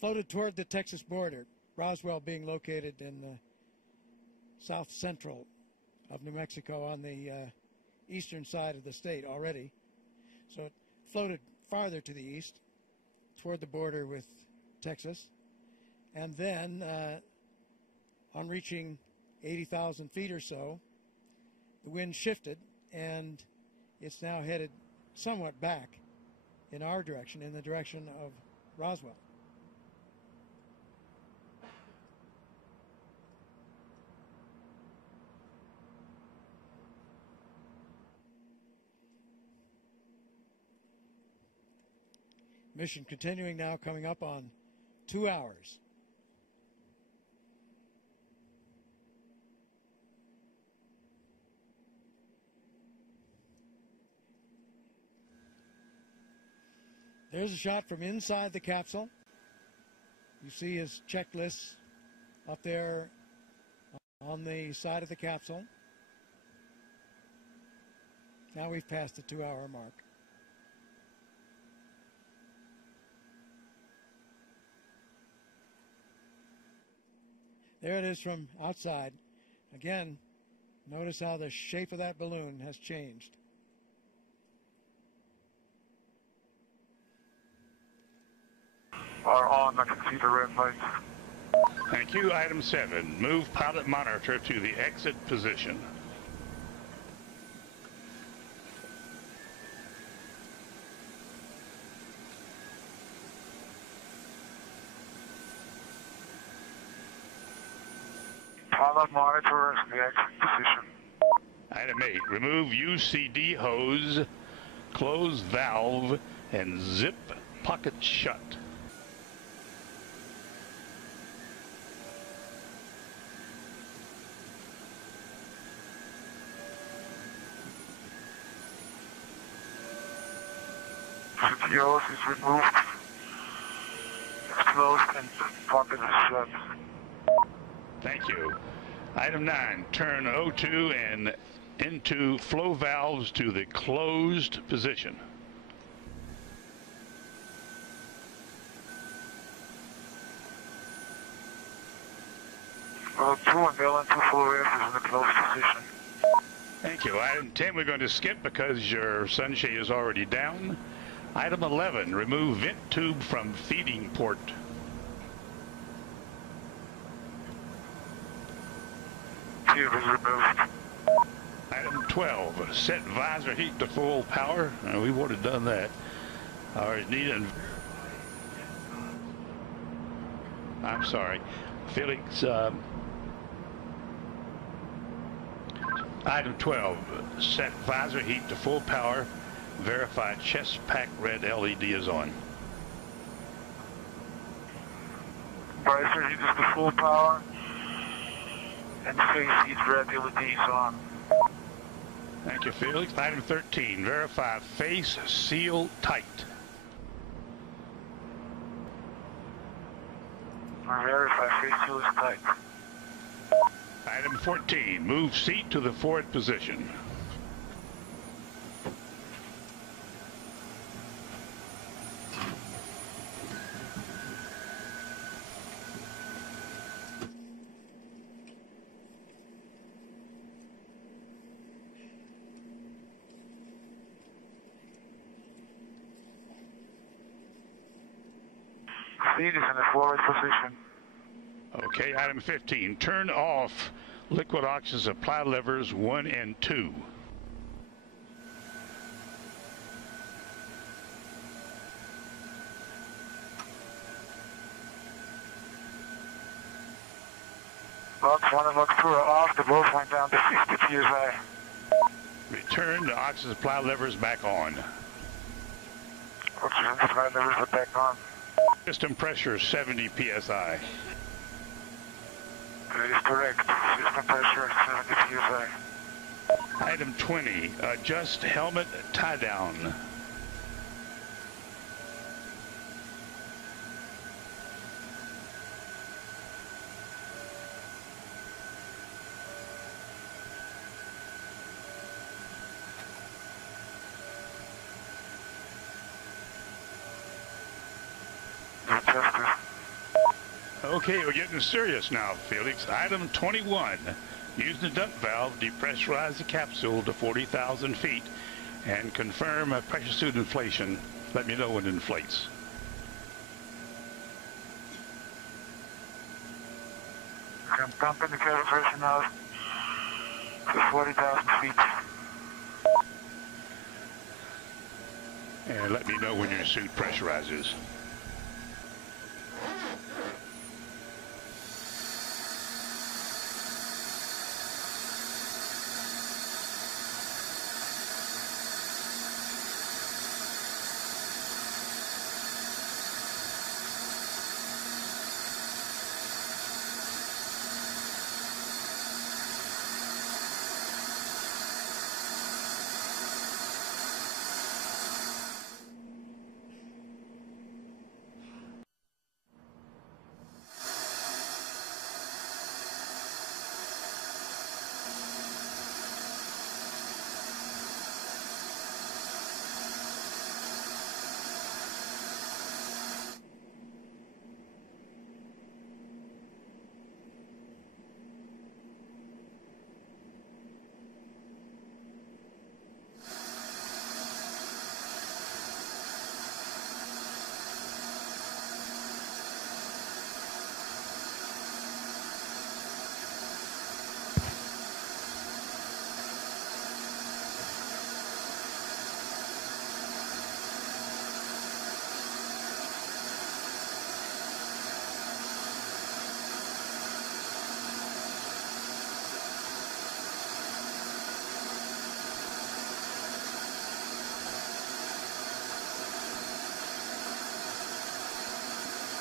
floated toward the Texas border, Roswell being located in the south central of New Mexico on the eastern side of the state already. So it floated farther to the east toward the border with Texas. And then on reaching 80,000 feet or so, the wind shifted and it's now headed somewhat back in our direction, in the direction of Roswell. Mission continuing now, coming up on 2 hours. There's a shot from inside the capsule. You see his checklists up there on the side of the capsule. Now we've passed the 2-hour mark. There it is from outside. Again, notice how the shape of that balloon has changed. Are on, I can see the red lights. Thank you. Item 7, move pilot monitor to the exit position. Pilot monitor in the exit position. Item 8, remove UCD hose, close valve, and zip pocket shut. The hose is removed, it's closed, and pocket is shut. Thank you. Item 9, turn O2 and into flow valves to the closed position. O2 and L2 flow valves is in the closed position. Thank you. Item 10, we're going to skip because your sunshade is already down. Item 11, remove vent tube from feeding port. Tube is removed. Item 12, set visor heat to full power. We would have done that. Or is needed. I'm sorry. Felix, item 12, set visor heat to full power. Verify chest pack red LED is on. Visor heat is to full power, and face heat red LED is on. Thank you, Felix. Item 13, verify face seal tight. Verify face seal is tight. Item 14, move seat to the forward position. Seat is in the forward position. Okay, item 15, turn off liquid oxygen supply levers 1 and 2. Box 1 and box 2 are off, the both went down to 50 psi. Return the oxygen supply levers back on. Oxygen supply levers are back on. System pressure 70 psi. That is correct. System pressure 70 psi. Item 20, adjust helmet tie down. Adjusted. Okay, we're getting serious now, Felix. Item 21. Using the dump valve, depressurize the capsule to 40,000 feet and confirm a pressure suit inflation. Let me know when it inflates. I'm pumping the cabin pressure now to 40,000 feet. And let me know when your suit pressurizes.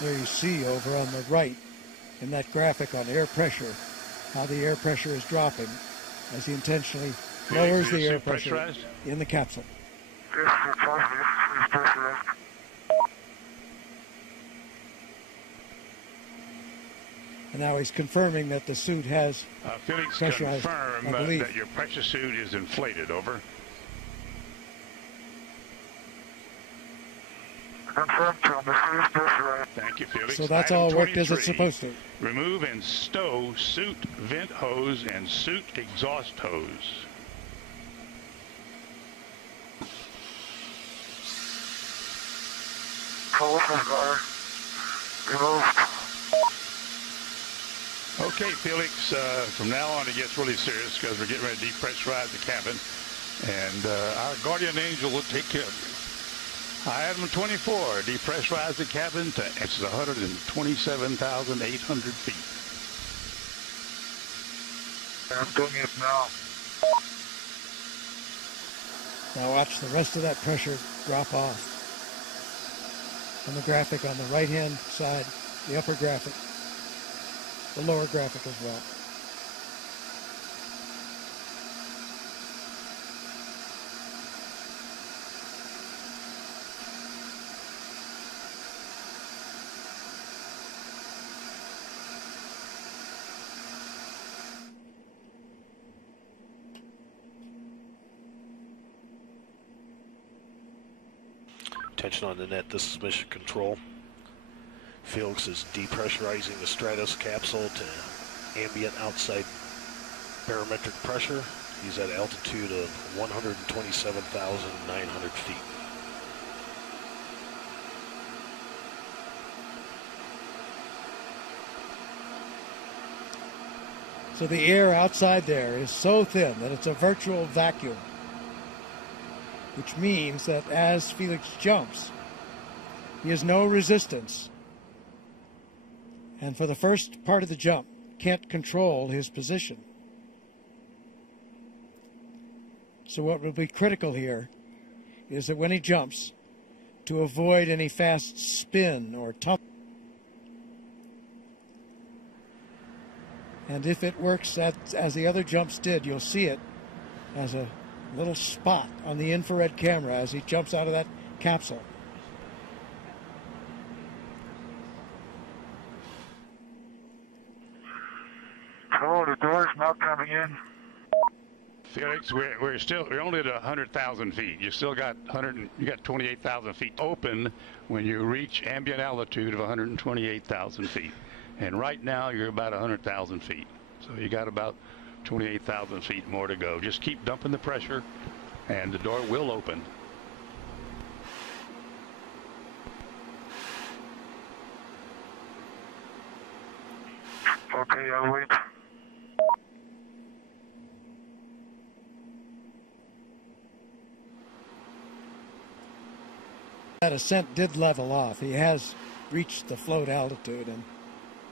There you see over on the right in that graphic on air pressure how the air pressure is dropping as he intentionally lowers the air pressure in the capsule. And now he's confirming that the suit has Felix, pressurized. confirm that your pressure suit is inflated. Over. Thank you, Felix. So that's all worked as it's supposed to. Remove and stow suit vent hose and suit exhaust hose. Okay, Felix, from now on it gets really serious because we're getting ready to depressurize the cabin, and our guardian angel will take care of you. Item 24, depressurize the cabin to 127,800 feet. I'm doing it now. Now watch the rest of that pressure drop off. On the graphic on the right-hand side, the upper graphic, the lower graphic as well. Attention on the net, this is Mission Control. Felix is depressurizing the Stratos capsule to ambient outside barometric pressure. He's at altitude of 127,900 feet. So the air outside there is so thin that it's a virtual vacuum, which means that as Felix jumps, he has no resistance. And for the first part of the jump, can't control his position. So what will be critical here is that when he jumps, to avoid any fast spin or tumble. And if it works as the other jumps did, you'll see it as a little spot on the infrared camera as he jumps out of that capsule. Oh, the door's not coming in. Felix, we're only at 100,000 feet. You still got 28,000 feet open when you reach ambient altitude of 128,000 feet. And right now you're about 100,000 feet. So you got about 28,000 feet more to go. Just keep dumping the pressure and the door will open. Okay, I'll wait. That ascent did level off. He has reached the float altitude, and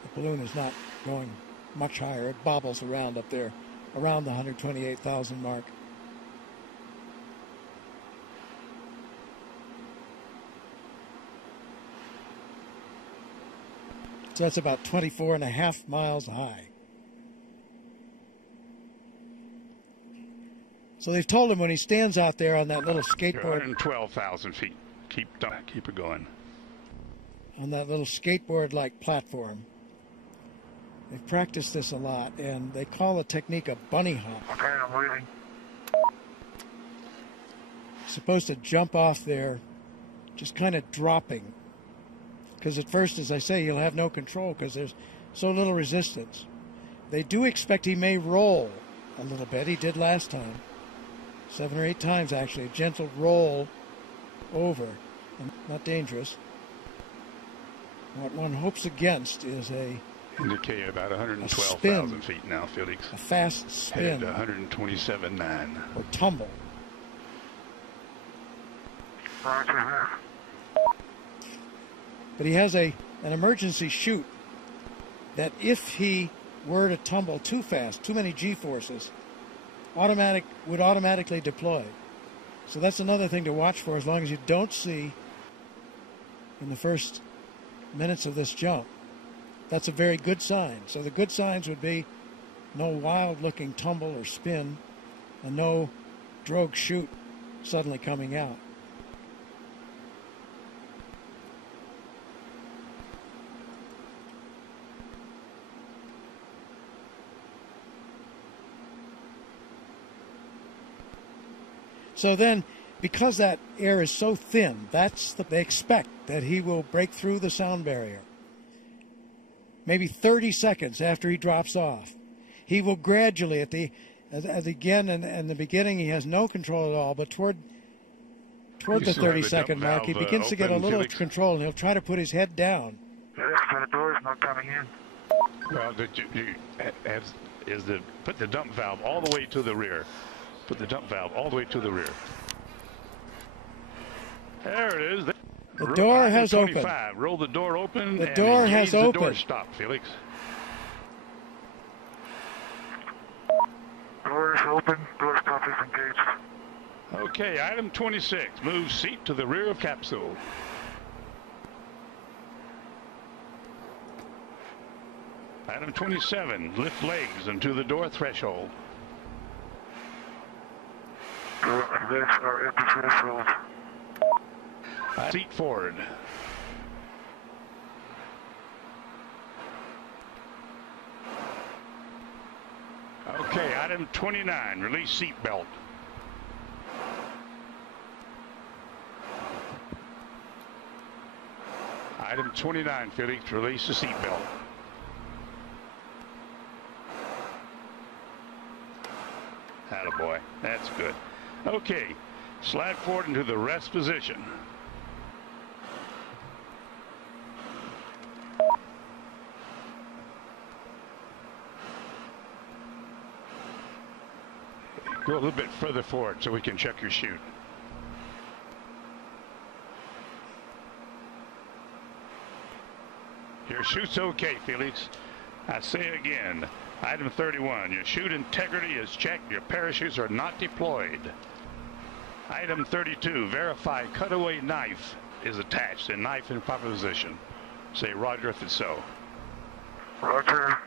the balloon is not going much higher. It bobbles around up there, around the 128,000 mark. So that's about 24.5 miles high. So they've told him when he stands out there on that little skateboard. 112,000 feet. Keep it going. On that little skateboard-like platform. They've practiced this a lot, and they call the technique a bunny hop. Okay, I'm waiting. Supposed to jump off there, just kind of dropping. Because at first, as I say, you'll have no control because there's so little resistance. They do expect he may roll a little bit. He did last time. 7 or 8 times, actually. A gentle roll over. And not dangerous. What one hopes against is a indicate about 112,000 feet now, Felix. A fast spin. Headed to 127.9. Or tumble. But he has an emergency chute that if he were to tumble too fast, too many G-forces, would automatically deploy. So that's another thing to watch for as long as you don't see in the first minutes of this jump. That's a very good sign. So the good signs would be no wild-looking tumble or spin and no drogue chute suddenly coming out. So then, because that air is so thin, they expect that he will break through the sound barrier. Maybe 30 seconds after he drops off. He will gradually, again in the beginning, he has no control at all, but toward the 30-second mark, he begins to get a little control, and he'll try to put his head down. Yes, the door's not coming in. Well, put the dump valve all the way to the rear. Put the dump valve all the way to the rear. There it is. The door has opened. Roll the door open. The door has opened. The door stop, Felix. Door is open. Door stop is engaged. Okay, item 26. Move seat to the rear of capsule. Item 27. Lift legs into the door threshold. Legs are at the threshold. Seat forward. Okay, item 29, release seat belt. Item 29, Felix, release the seat belt. Attaboy, that's good. Okay, slide forward into the rest position. Go a little bit further forward so we can check your chute. Your chute's okay, Felix. I say again, item 31, your chute integrity is checked. Your parachutes are not deployed. Item 32, verify cutaway knife is attached and knife in proper position. Say roger if it's so. Roger.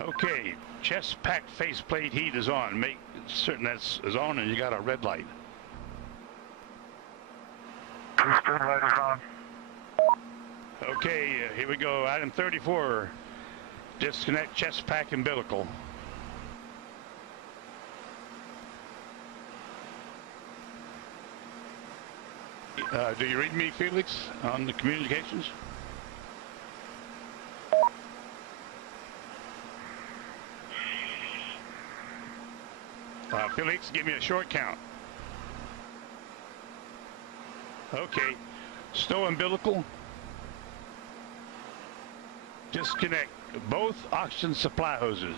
Okay, chest pack faceplate heat is on. Make certain that's on and you got a red light. Spin light is on. Okay, here we go. Item 34, disconnect chest pack umbilical. Do you read me, Felix, on the communications? Felix, give me a short count. Okay. Stow umbilical. Disconnect both oxygen supply hoses.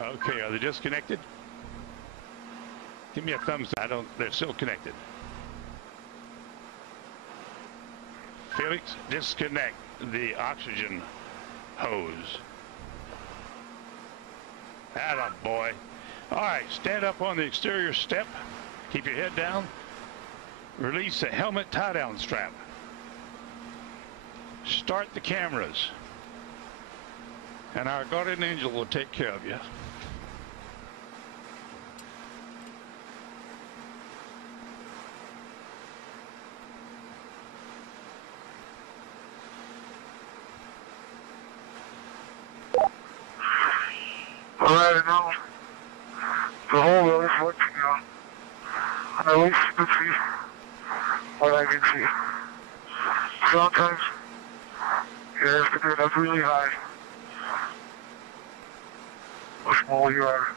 Okay, are they disconnected? Give me a thumbs up. They're still connected. Felix, disconnect the oxygen hose. Atta boy. All right, stand up on the exterior step. Keep your head down. Release the helmet tie-down strap. Start the cameras. And our guardian angel will take care of you. All right, now the whole road is working now. And at least you can see what I can see. Sometimes you have to do it up really high. The smaller you are.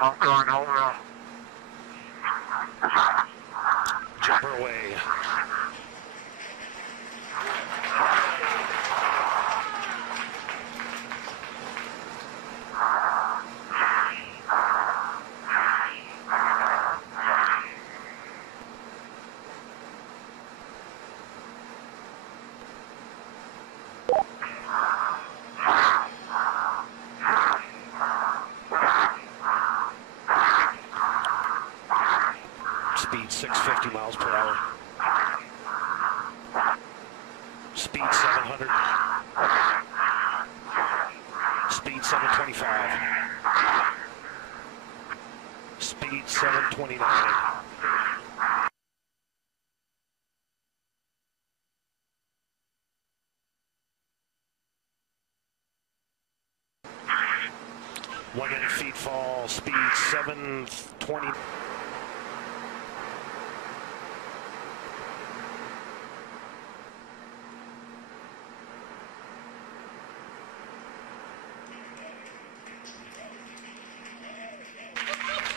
I'm going home now. Jumper away. Speed 650 miles per hour. Speed 700. Speed 725. Speed 729. One-minute feet fall. Speed 720.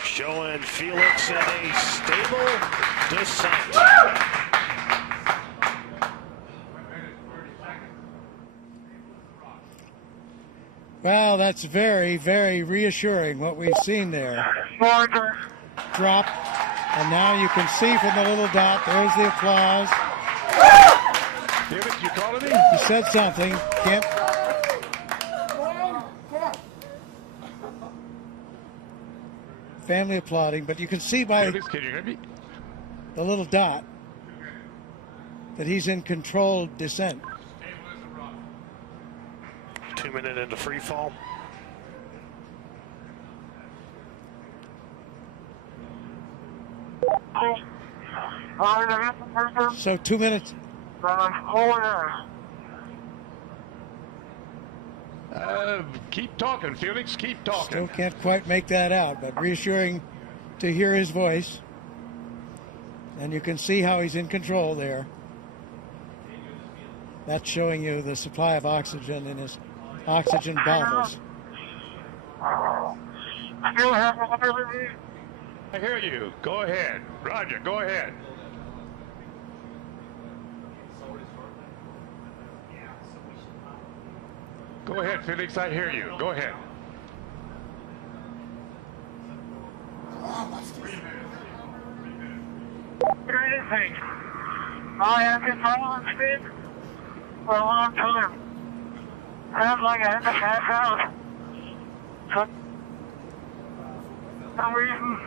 Showing Felix in a stable descent. Well, that's very, very reassuring what we've seen there. Drop, and now you can see from the little dot, there's the applause. Felix, you calling me? He said something. Can't. Family applauding, but you can see by Felix, can you hear me? the little dot that he's in controlled descent. 2 minutes into free fall. So 2 minutes. Keep talking, Felix. Keep talking. Still can't quite make that out, but reassuring to hear his voice. And you can see how he's in control there. That's showing you the supply of oxygen in his oxygen bottles. I hear you. Go ahead. Roger, go ahead. Go ahead, Felix. I hear you. Go ahead. I have been following speed for a long time. Sounds like I had to pass out. For some reason.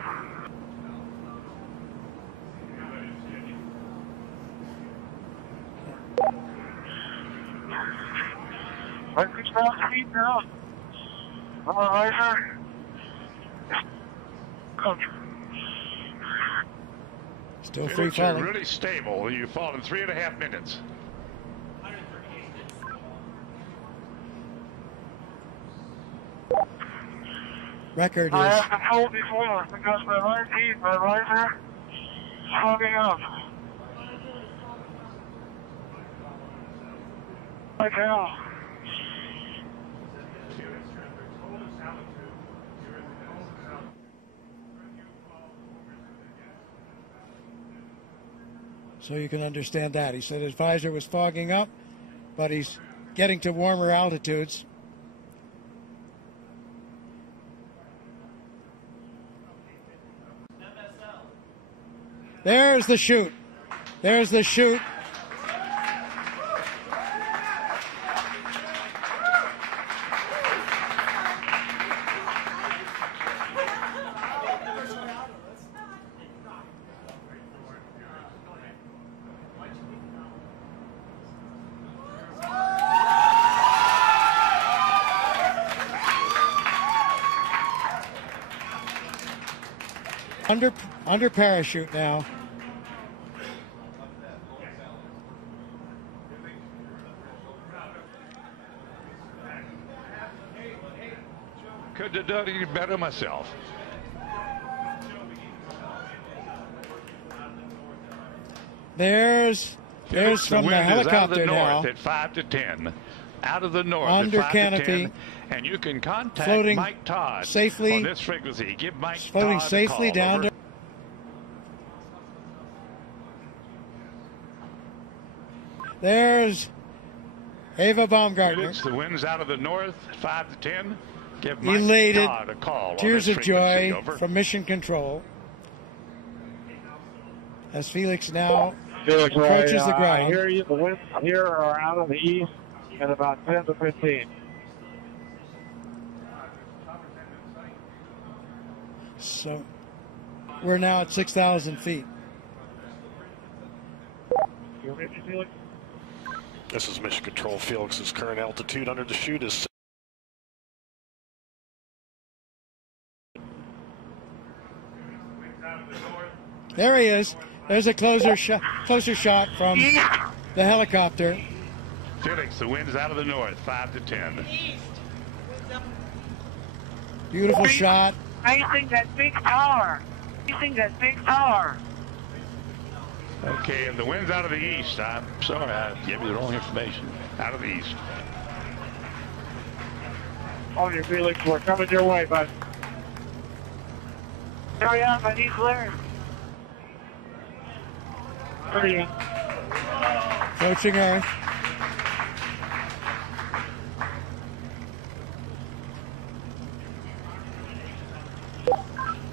I can stop speed now. Otherwise, Still free Felix, you're falling. really stable. You fall in 3.5 minutes. Record I is have been told before because my right teeth, my riser, fogging up. Like hell. So you can understand that. He said his visor was fogging up, but he's getting to warmer altitudes. There's the chute. There's the chute. Under parachute now. Could have done it better myself. There's from the helicopter now. At 5 to 10. Out of the north Under at 5 canopy, to 10, and you can contact floating Mike Todd safely, on this frequency. Give Mike floating Todd safely a call. down Over. to. There's Ava Baumgartner. Felix, the wind's out of the north, 5 to 10. Give Mike Elated, Todd a call. tears on of this joy over. from Mission Control as Felix now Felix, approaches the ground. I hear you. The winds here are out of the east at about 10 to 15. So we're now at 6,000 feet. You ready, Felix? This is Mission Control. Felix's current altitude under the chute is. There he is. There's a closer shot from the helicopter. Felix, the wind's out of the north, 5 to 10. Beautiful shot. Facing that big tower. Facing that big tower. Okay, and the wind's out of the east. I'm sorry, I gave you the wrong information. Out of the east. On your Felix, we're coming your way, bud. Hurry up, I need clearance. Hurry up. Approaching Earth.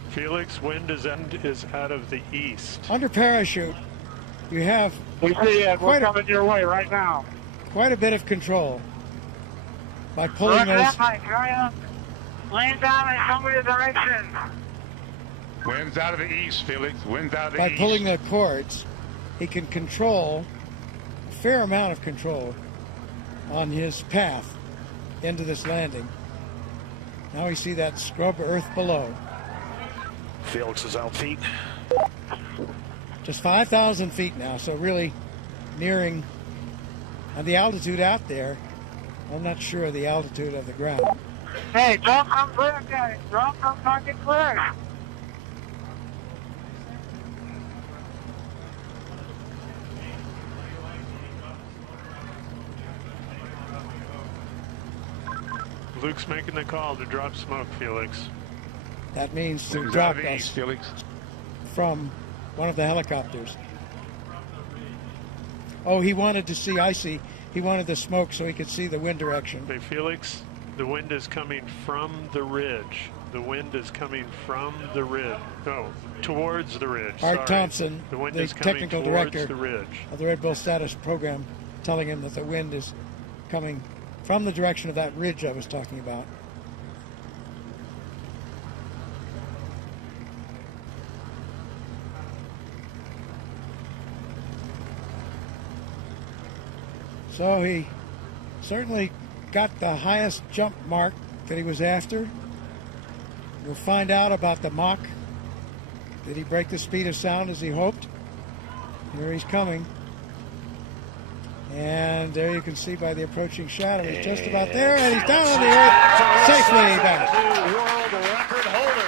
Felix, wind is out of the east. Under parachute, you have We see it. We're coming your way right now. quite a bit of control by pulling Look those. up, Mike. Hurry up. Land down in some other direction. Wind's out of the east, Felix. Wind's out of the By east. pulling the cords, he can control a fair amount of control on his path into this landing. Now we see that scrub earth below. Felix is out feet. Just 5,000 feet now, so really nearing. And the altitude out there, I'm not sure of the altitude of the ground. Hey, don't come clear, guys. Don't come fucking clear. Luke's making the call to drop smoke, Felix. That means to Wind's out drop of the us east, Felix. from one of the helicopters. Oh, he wanted to see, I see. He wanted the smoke so he could see the wind direction. Hey, Felix, the wind is coming from the ridge. The wind is coming from the ridge. No, towards the ridge. Art Sorry. Thompson, the wind the is coming technical towards director the ridge. of the Red Bull status program, telling him that the wind is coming from the direction of that ridge I was talking about. So he certainly got the highest jump mark that he was after. We'll find out about the Mach. Did he break the speed of sound as he hoped? Here he's coming. And there you can see by the approaching shadow, he's just about there, and he's down on the earth, safely back. New world record holder.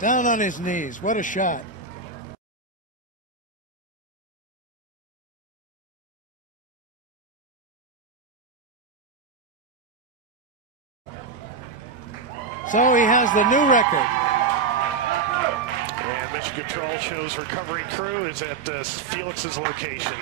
Down on his knees. What a shot. So he has the new record. And Mission Control shows recovery crew is at Felix's location.